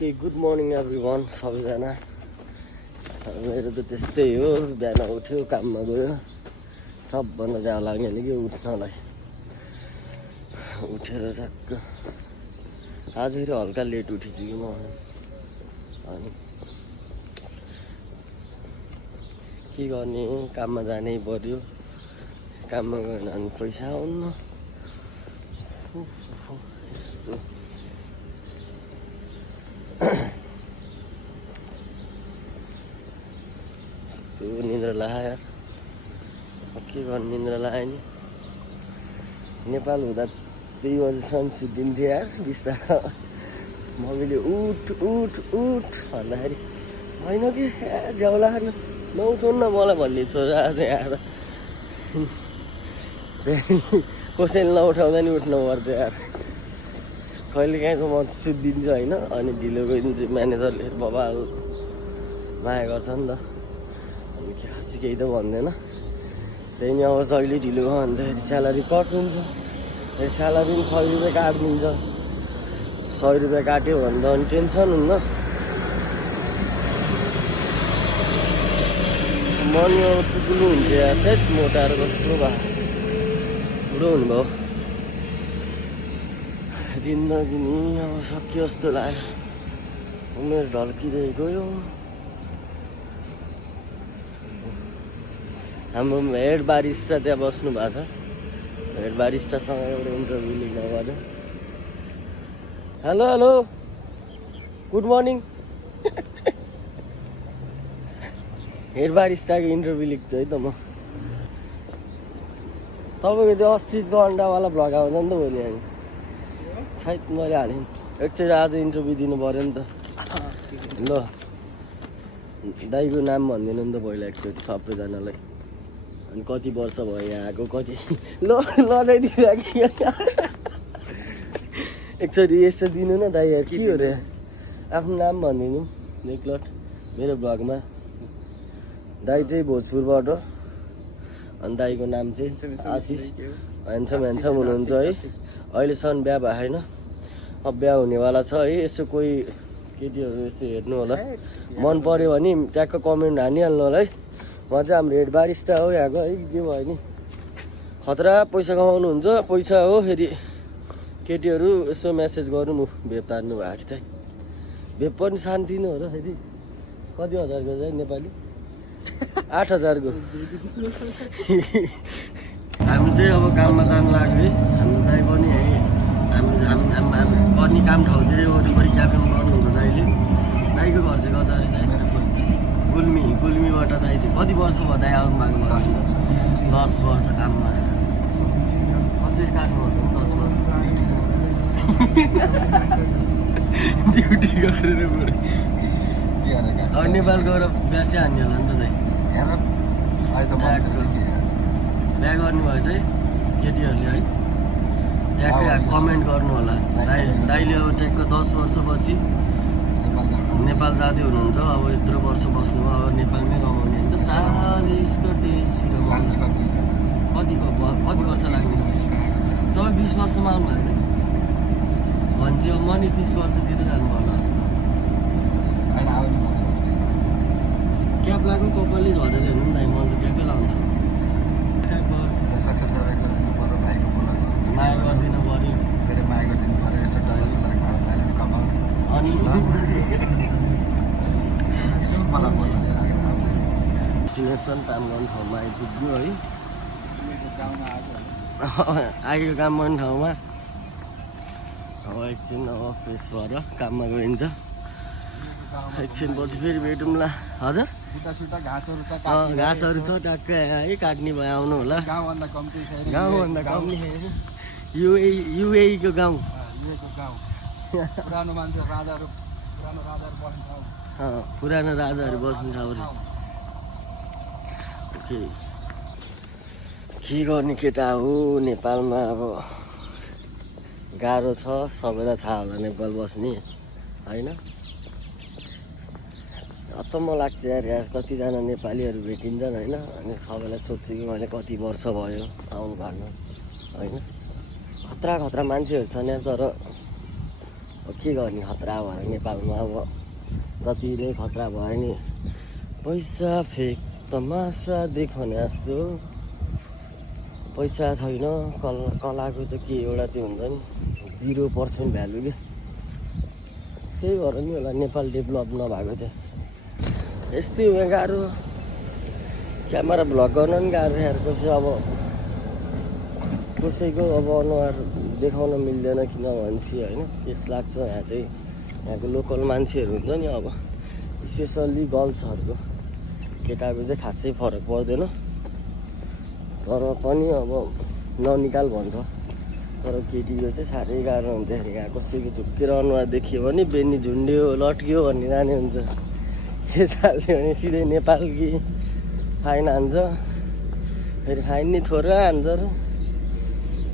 Okay good morning everyone सबैजना। मेरो त त्यस्तै हो, बिहान उठ्यो काममा गयो, सबभन्दा जाडो लाग्ने कि उठ्नलाई। उठेर टक्क आज फेरि हल्का लेट उठेछु कि म, अनि के गर्ने, काममा जानै पर्यो। काममा गएन भने पैसा आउन्न। यस्तो निन्द्रा लाग्यो, के गर्ने, निन्द्रा लाग्यो नि। नेपाल हुँदा 2 बजीसम्म सुतिन्थ्यो यार बिस्तारो। मम्मीले उठ उठ उठ भन्दाखेरि होइन कि ज्याउला नउठाउनु न मलाई भन्ने छोरा आज आएर कसैले नउठाउँदा नि उठ्नु पर्थ्यो यार। कहिले काहीँ म सुत्दिन्छु होइन, अनि ढिलो गइदिन्छु। म्यानेजरले बबाल माया गर्छ नि त, अनि खासै केही त भन्दैन। त्यही नि अब जहिले ढिलो भयो भन्दाखेरि स्यालेरी कट हुन्छ। स्यालेरी पनि 100 रुपियाँ काटिदिन्छ। 100 रुपियाँ काट्यो भने त अनि टेन्सन हुन्न। मर्निङ अब टुकुलु हुन्थ्यो यार, त्यही मोटाएर कस्तो भयो, बुढो हुनुभयो। जिन्दगी नि अब सक्यो जस्तो लाग्यो, उमेर ढल्किँदै गयो। हाम्रो हेड बारिस्टा त्यहाँ बस्नु भएको छ। हेड बारिस्टासँग एउटा इन्टरभ्यू लिन गऱ्यो। Hello hello good morning. Head बारिस्टाको इन्टरभ्यू लिएको है त म। तपाईँको त्यो अस्ट्रिचको अन्डावाला भ्लग आउँछ नि त भोलि। हामी सायद मैले हालेँ एकचोटि आज इन्टरभ्यू दिनु पऱ्यो नि त। ल दाइको नाम भनिदिनु नि त पहिला एकचोटि सबैजनालाई। अनि कति वर्ष भयो यहाँ आएको, कति लजाइदिइराखेँ। एकचोटि यसो दिनु न दाइ, के हो रे, आफ्नो नाम भनिदिनु एकलट मेरो भ्लगमा। दाइ चाहिँ भोजपुरबाट, अनि दाइको नाम चाहिँ आशिष। ह्यान्डसम ह्यान्डसम हुनुहुन्छ है। अहिलेसम्म बिहा भएको छैन, अब बिहा हुनेवाला छ है। यसो कोही केटीहरू यसो हेर्नु होला, मन पऱ्यो भने ट्याक्क कमेन्ट हानिहाल्नु होला है। म चाहिँ हाम्रो हेड बारिस्टा हो यहाँको है। के भयो नि खतरा पैसा कमाउनुहुन्छ, पैसा हो। फेरि केटीहरू यसो म्यासेज गर्नु म भेप तार्नु भएको थियो। भेप पनि शान्ति नै हो र। फेरि कति हजारको चाहिँ नेपाली 8000को। हामी चाहिँ अब काममा जानु लाग्यो है। हाम्रो दाइ पनि है, हामी गर्ने काम ठाउँतिर वरिपरि क्याफेमा गर्नुहुन्छ दाइले। दाइको घर चाहिँ कता अरे दाइ? गुल्मीबाट दाइ चाहिँ कति वर्ष भयो दाइ आउनु भएको भयो? 10 वर्ष काममा। कसरी काट्नु पर्छ 10 वर्ष ड्युटी गरेर बुढो। अब नेपाल गएर बिहासै हान्ने होला नि त दाइ। बिहा गर्नुभयो चाहिँ केटीहरूले है, ट्याक्कै कमेन्ट गर्नु होला। दाइले अब ट्याक्क 10 वर्षपछि नेपाल जाँदै हुनुहुन्छ। अब यत्रो वर्ष बस्नुभयो, अब नेपालमै रमाउने होइन। 40 कति वर्ष लाग्ने? तपाईँ 20 वर्षमा आउनु भएको भन्छ। अब म नि 30 वर्षतिर जानु पर्ला जस्तो। क्याप लगाएको कपालले झरेर हेर्नु नि दाइ, म त क्यापै लाउँछु। माया गरिदिनु पऱ्यो, फेरि माया गरिदिनु पऱ्यो। यस्तो कपाल अनि डेस्टिनेसन काम गर्ने ठाउँमा आइपुग्यो है। आएको काम गर्ने ठाउँमा अब एकछिन अब फ्रेस भएर काममा गइन्छ। एकछिन पछि फेरि भेटौँला। हजुर घाँसहरू छ ट्याक्कै है, काट्ने भयो आउनु होला। गाउँभन्दा कम्ती युएईको गाउँ। पुरानो राजाहरू बस्ने ठाउँ रे। ओके के गर्ने केटा हो नेपालमा। अब गाह्रो छ, सबैलाई थाहा होला नेपाल बस्ने होइन। अचम्म लाग्छ यार, कतिजना नेपालीहरू भेटिन्छन् होइन। अनि सबैलाई सोध्छु कि मैले कति वर्ष भयो आउनु भएको होइन। खतरा मान्छेहरू छन् यहाँ, तर के गर्ने खतरा भयो नेपालमा अब जतिले खतरा भयो नि पैसा फेक तमासा देखाउने जस्तो पैसा छैन कलाको त के एउटा त्यो हुन्छ नि 0% भ्यालु के त्यही भएर नि होला नेपाल डेभलप नभएको थियो यस्तै हो गाह्रो क्यामेरा भ्लग गर्न नि गाह्रो यार कसैको अब अनुहार देखाउन मिल्दैन किनभने होइन केस लाग्छ यहाँ चाहिँ यहाँको लोकल मान्छेहरू हुन्छ नि अब स्पेसल्ली गर्ल्सहरूको केटाको चाहिँ खासै फरक पर्दैन तर पनि अब ननिकाल भन्छ तर केटीको चाहिँ साह्रै गाह्रो हुन्थ्यो यहाँ कसैको झुक्केर अनुहार देखियो भने बेनी झुन्ड्यो लट्कियो भन्ने जाने हुन्छ के चाल्थ्यो भने सिधै नेपाल कि फाइन हान्छ फेरि फाइन नि थोरै हान्छ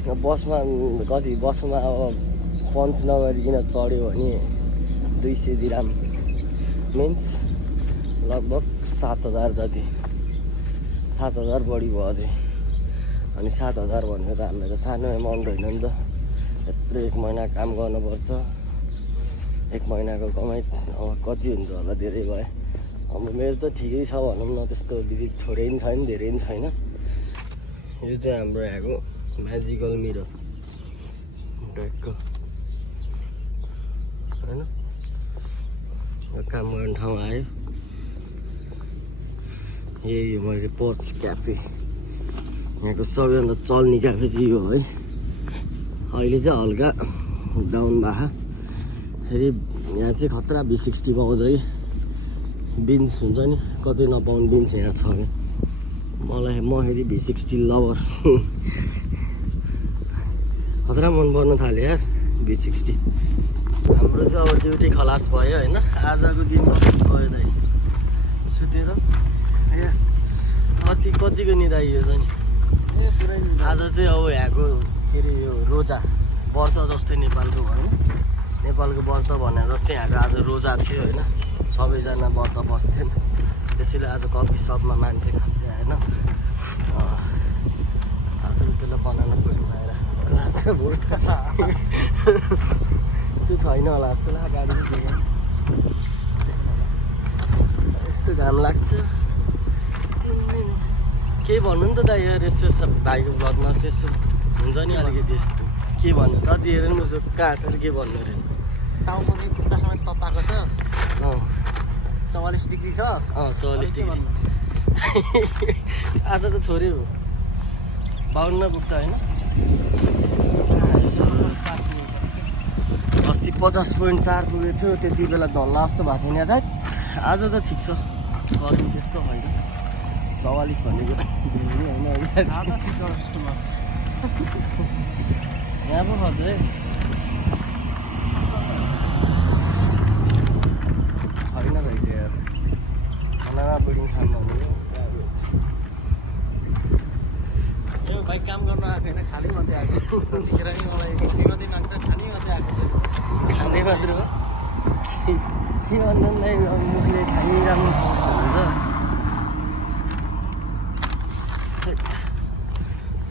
र बसमा अब पन्च नगरिकन चढ्यो भने 200 दिराम मिन्स लगभग 7,000 जति 7,000 बढी भयो अझै अनि 7,000 भनेको त हामीलाई त सानो एमाउन्ट होइन नि त यत्रो 1 महिना काम गर्नुपर्छ 1 महिनाको कमाइ अब कति हुन्छ होला धेरै भयो अब मेरो त ठिकै छ भनौँ न त्यस्तो विदित थोरै पनि छैन धेरै पनि छैन यो चाहिँ हाम्रो यहाँको म्याजिकल मिरर ट्याकको होइन यो काम गर्ने ठाउँ आयो यही हो मैले पोर्च क्याफे यहाँको सबैभन्दा चल्ने क्याफे चाहिँ यो है अहिले चाहिँ हल्का डाउन भएको फेरि यहाँ चाहिँ खतरा V60 पाउँछ है बिन्स हुन्छ नि कतै नपाउने बिन्स यहाँ छ कि म फेरि V60 लभर खतरा मन पर्न थाल्यो यार V60 हाम्रो चाहिँ अब ड्युटी खलास भयो होइन आजको दिन गयो दाइ सुतेर यस कतिको निदाइयो छ नि आज चाहिँ अब यहाँको के अरे यो रोजा व्रत जस्तै नेपालको होइन नेपालको व्रत भने जस्तै यहाँको आज रोजा थियो होइन सबैजना व्रत बस्थेन त्यसैले आज कफी सपमा मान्छे खासै आएन आज त्यसलाई बनाउन खोज्नु आएर त्यो छैन होला जस्तो लाग्छ गाडी यस्तो घाम लाग्छ केही भन्नु नि त दाइ यार यसो भाइको भ्लगमा यसो हुन्छ नि अलिकति के भन्नु जति हेरेर पनि उसो कहाँ छ के भन्नु अरे टाउको चाहिँ खुट्टासम्म तताएको छ 44 डिग्री छ 44 डिग्री आज त थोरै हो 52 पुग्छ होइन अस्ति 50.4 पुगेको थियो त्यति बेला धल्ला जस्तो भएको थियो यहाँ आज त ठिक छ गर्मी त्यस्तो होइन 44 भनेको होइन यहाँ पो खर्च है छैन रहेछ यार खाना बिल्डिङ खानु यो भाइ काम गर्न आएको होइन खाली मात्रै आएको त्यतिखेर नि मलाई मात्रै माग्छ खाने मात्रै आएको छ खाने मात्र हो के भन्दा नै मुखले खाइरहनु हुन्छ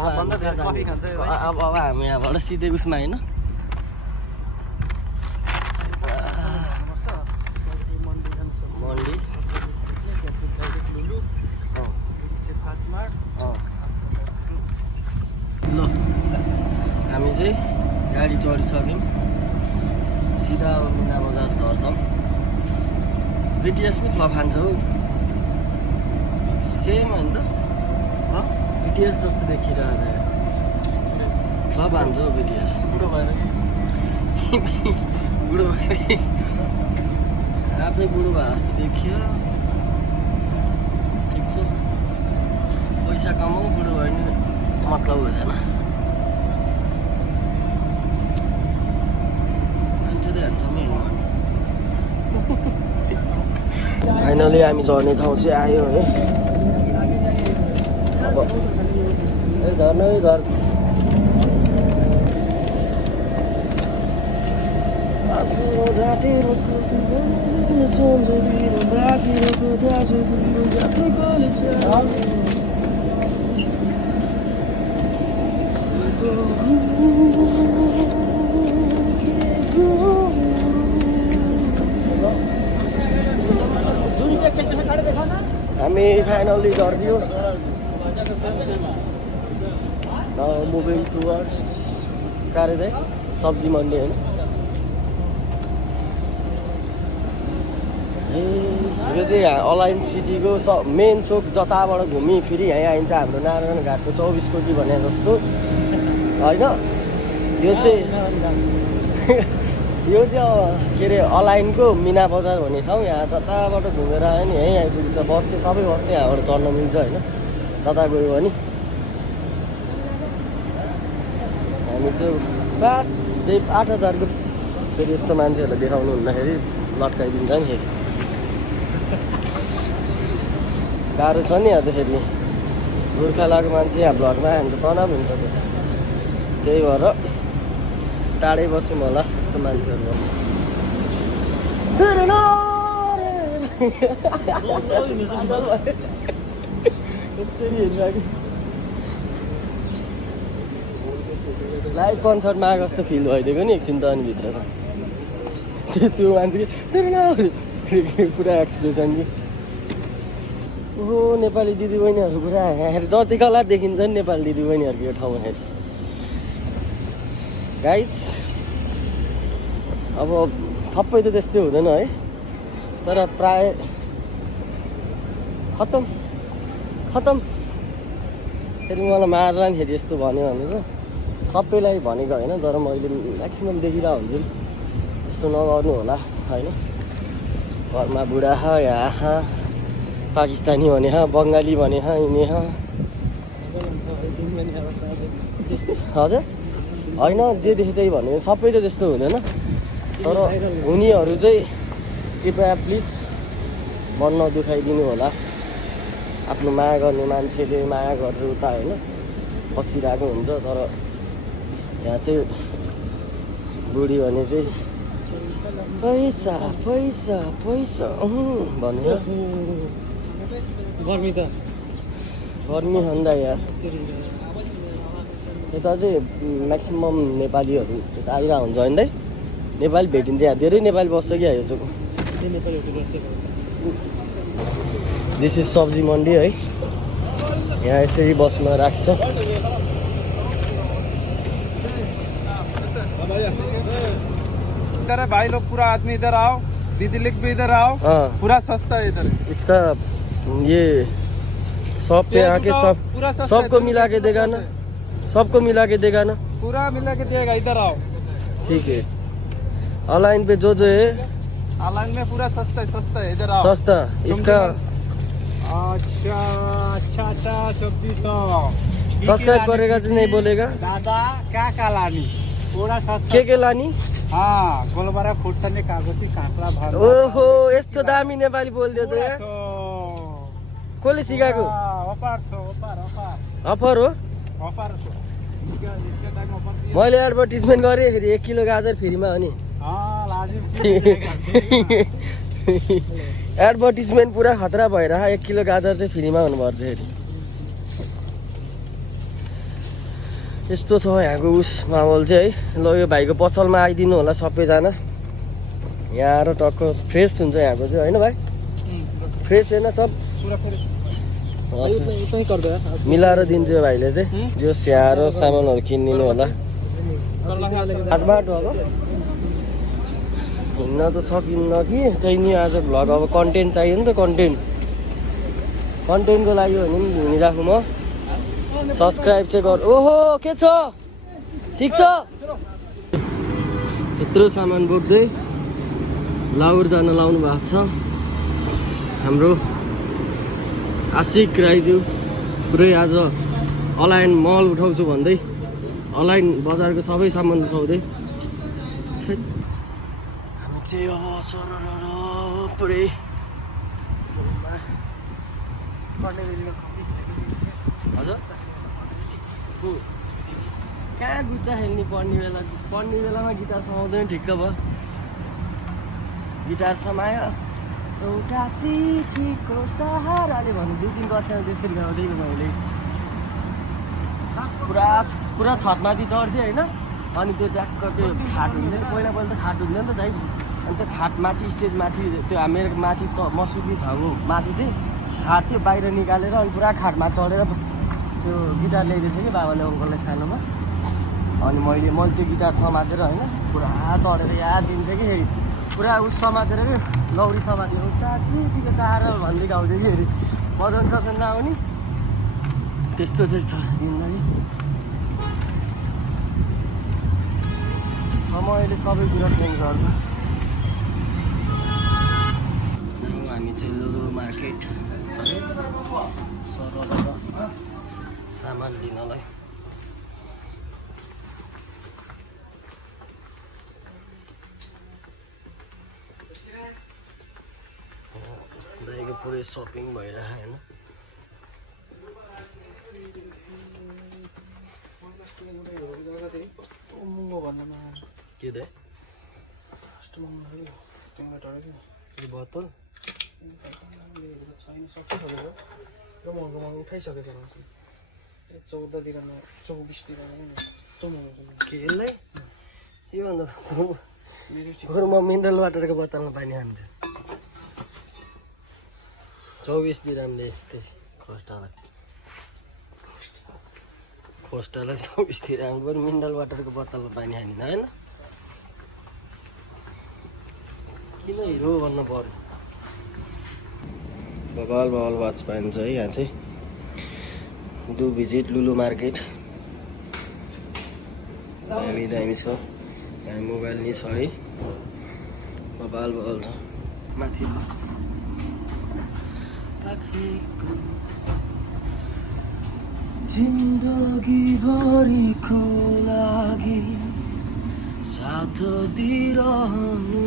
अब हामी यहाँबाट सिधै उसमा होइन मन्डी ल हामी चाहिँ गाडी चढिसक्यौँ सिधा मिना बजार झर्छौँ बिटिएस नि फ्लप खान्छ हौ सेम होइन त बिटिएस जस्तो देखिरहेको फ्लप हान्छ हौ बिटिएस बुढो भएर बुढो भएर आफै बुढो भए जस्तो देखियो ठिक छ पैसा कमाऊ बुढो भयो नि मतलब हुँदैन मान्छे त हेर्छमै फाइनली हामी झर्ने ठाउँ चाहिँ आयो है अब झर्न झर हामी फाइनल्ली गरिदियो मुभिङ टुवर्ड्स कार्यालय सब्जी मन्डी होइन यो चाहिँ अलायन्स सिटीको मेन चोक जताबाट घुमी फेरि यहीँ आइन्छ हाम्रो नारायण घाटको 24 कोटी भने जस्तो होइन यो चाहिँ यो चाहिँ के अरे अलाइनको मिना बजार भन्ने ठाउँ यहाँ जताबाट घुमेर आयो नि यहीँ आइपुग्छ बस चाहिँ सबै बस चाहिँ यहाँबाट चढ्न मिल्छ होइन जता गयो भने हामी चाहिँ बास 8,000को फेरि यस्तो मान्छेहरूलाई देखाउनु हुँदाखेरि लट्काइदिन्छ नि फेरि गाह्रो छ नि अन्तखेरि गोर्खालाको मान्छे यहाँ भ्लगमा हामी त तनाव हुन्छ त्यही भएर टाढै बस्यौँ होला यस्तो मान्छेहरू लाइभ कन्सर्टमा आएको जस्तो फिल भइदिएको नि एकछिन त अनि भित्र त त्यो मान्छे पुरा एक्सप्रेसन कि ओहो नेपाली दिदीबहिनीहरू पुरा हेर जतिकला देखिन्छ नि नेपाली दिदीबहिनीहरूको यो ठाउँमा हेर गाइज अब सबै त त्यस्तै हुँदैन है तर प्राय खतम फेरि मलाई मार्ला नि फेरि यस्तो भन्यो भने त सबैलाई भनेको होइन तर मैले म्याक्सिमम् देखिरहेको हुन्छु यस्तो नगर्नु होला होइन घरमा बुढा यहाँ पाकिस्तानी भने बङ्गाली भने यिनी हजुर होइन जे देखे त्यही भन्यो सबै त त्यस्तो हुँदैन तर उनीहरू चाहिँ कृपया प्लिज मन नदुखाइदिनु होला आफ्नो माया गर्ने मान्छेले माया गरेर उता होइन बसिरहेको हुन्छ तर यहाँ चाहिँ बुढी भने चाहिँ पैसा पैसा पैसा भनेर गर्मी खन्दा यहाँ यता चाहिँ म्याक्सिमम् नेपालीहरू यता आइरहेको हुन्छ होइन दाइ नेपाली भेटिन्छ यहाँ धेरै नेपाली बस्छ कि यो चाहिँ दिस इज सब्जी मन्डी है यहाँ यसरी बसमा राख्छ इधर है भाई लोग पूरा आदमी इधर आओ दीदी लोग भी इधर आओ पूरा सस्ता है इधर इसका ये शॉप पे आके सबको मिला के देगा ना सबको मिला के देगा ना पूरा मिला के देगा इधर आओ ठीक है ऑनलाइन पे जो है ऑनलाइन में पूरा सस्ता है इधर आओ सस्ता इसका अच्छा 2600 सब्सक्राइब करेगा तो नहीं बोलेगा दादा क्या लानी पूरा सस्ता के लानी गोलबारा खुर्सानी कागती काँक्रा भात ओहो यस्तो दामी नेपाली बोल्दियो त यहाँ कसले सिकाएको अफर हो मैले एडभर्टिजमेन्ट गरेँ फेरि 1 किलो गाजर फ्रीमा हो नि एडभर्टिजमेन्ट पुरा खतरा भएर 1 किलो गाजर चाहिँ फ्रीमा हुनुपर्छ फेरि यस्तो छ यहाँको उस माहौल चाहिँ है ल यो भाइको पसलमा आइदिनु होला सबैजना यहाँ आएर टक्क फ्रेस हुन्छ यहाँको चाहिँ होइन भाइ फ्रेस होइन सब मिलाएर दिन्छु यो भाइले चाहिँ जो स्याहार सामानहरू किनिदिनु होला आज बाटो अब हिँड्न त सकिन्न कि त्यही नि आज भ्लग अब कन्टेन्ट चाहियो नि त कन्टेन्टको लागि भने पनि हिँडिराखौँ म सब्सक्राइब चाहिँ गर ओहो के छ ठिक छ यत्रो सामान बोक्दै लाउर जान लाउनु भएको छ हाम्रो आशिक राईज्यू पुरै आज अलायन मल उठाउँछु भन्दै अलायन बजारको सबै सामान उठाउँदै हामी चाहिँ अब सरर पुरै हजुर कहाँ गुच्चा खेल्ने पढ्ने बेलामा गिटार समाउँदैन ठिक्क भयो गिटार समायो एउटा चिठीको सहाराले भन्नु 2-3 कक्षामा त्यसरी गाउँदै मैले पुरा छतमाथि चढ्थेँ होइन अनि त्यो ट्याक्क त्यो खाट हुन्छ नि पहिला त खाट हुन्थ्यो नि त दाइ अनि त्यो खाट माथि स्टेज माथि त्यो मेरो माथि त मसुकी ठाउँ माथि चाहिँ खाट थियो बाहिर निकालेर अनि पुरा खाटमा चढेर त्यो गिटार ल्याइदिएको थियो कि बाबाले अङ्कललाई सानोमा अनि मैले त्यो गिटार समातेर होइन पुरा चढेर याद दिन्छ कि फेरि पुरा उस समातेर कि लौरी समातेर ठिकै छ आएर भन्दै गाउँदै कि फेरि बजाउनु सक्छ नआउने त्यस्तो चाहिँ छ जिन्दगी समयले सबै कुरा चेन्ज गर्छ हामी चाहिँ लुलु मार्केट सरल सामान लिनलाई दाइको पुरै सपिङ भइरहेको होइन के दाइ बोतल उठाइसकेको 14 तिर 24 तिर के यसलाई योभन्दा बरु म मिनरल वाटरको बोतलमा पानी हाल्छु 24 दिरामले त्यही खोस्टालाई 24 दिराम बरु मिनरल वाटरको बोतलमा पानी हालिदिनु होइन किन हिरो भन्नु पर्यो बबाल वाच पाइन्छ है यहाँ चाहिँ डु भिजिट लुलु मार्केट दामी छ यहाँ मोबाइल नि छ है बबाल छ माथि जिन्दगी भरिको लागि साथ दिइरहनु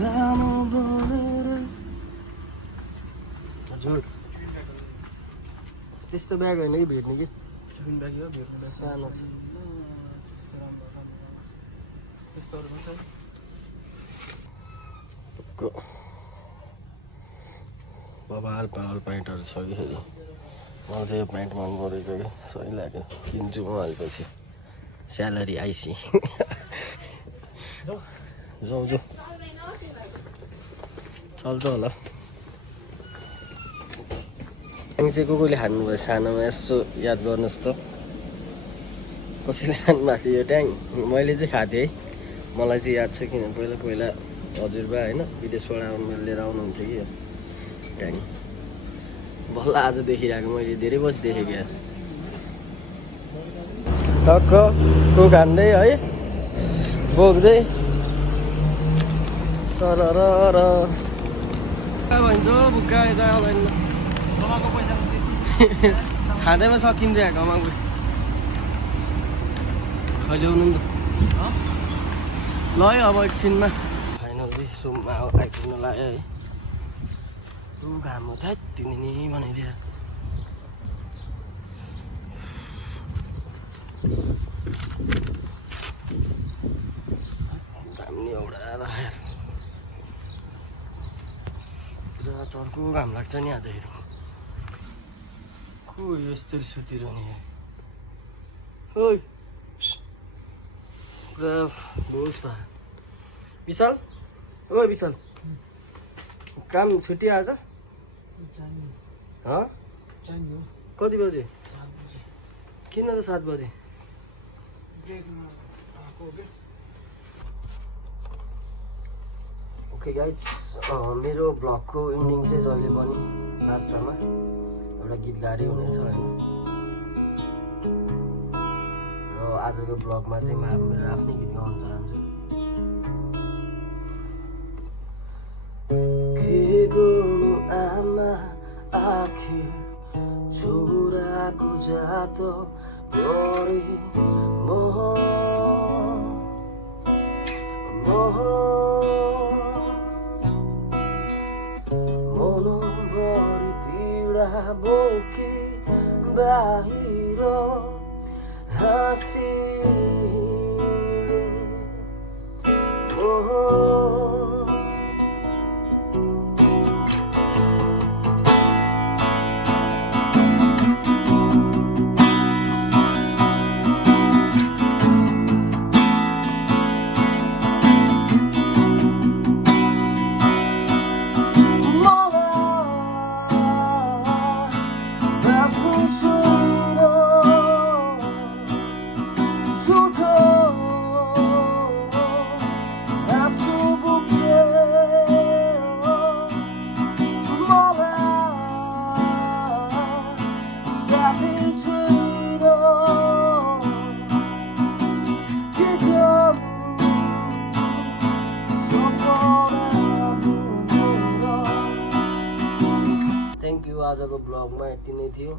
राम्रो बनेर हजुर त्यस्तो ब्याग होइन कि भेट्ने कि सानो छ बबाल प्यान्टहरू छ कि फेरि मलाई चाहिँ यो प्यान्ट मन परेको कि सही लाग्यो किन्छु म अलिपछि स्यालेरी आइसी जाउँ चल्छ होला ट्याङ चाहिँ कोले खानुभयो सानोमा यसो याद गर्नुहोस् त कसैले खानु भएको थियो यो ट्याङ मैले चाहिँ खाएको थिएँ है मलाई चाहिँ याद छ किन पहिला हजुरबा होइन विदेशबाट लिएर आउनुहुन्थ्यो कि यो ट्याङ बल्ल आज देखिरहेको मैले धेरै बजी देखेँ क्या टक्क कुक हान्दै है बोक्दै सरर भन्छ बुक्का यता कमाएको पैसा खाँदैमा सकिन्छ यहाँ कमाएको खैल्याउनु नि त ल है अब एकछिनमा फाइनल्ली सुममा आइपुग्न लाग्यो है घाम हो त तिमी नि बनाइदिएर घाम नि एउटा पुरा चर्को घाम लाग्छ नि आधैहरू को यस्तरी सुतिरहने ओइ पुरा भोज भा विशाल ओ विशाल काम छुट्टी आज कति बजे किन त 7 बजे ओके गाइज मेरो ब्लगको इन्डिङ चाहिँ जहिले पनि लास्टमा एउटा गीत गाएरै हुनेछ होइन र आजको ब्लगमा चाहिँ म मेरो आफ्नै गीत गाउन चाहन्छु के गर्नु आमा आखिर छोराको जात गरे मनभरि पीडा बोकी बाहिर हाँसिले छैन के गर्नु थ्याङ्क यू। आजको ब्लगमा यति नै थियो।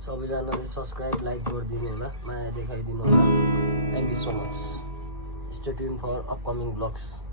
सबैजनाले सब्सक्राइब लाइक गरिदिनु होला, माया देखाइदिनु होला। Thank you so much. Stay tuned for upcoming blogs.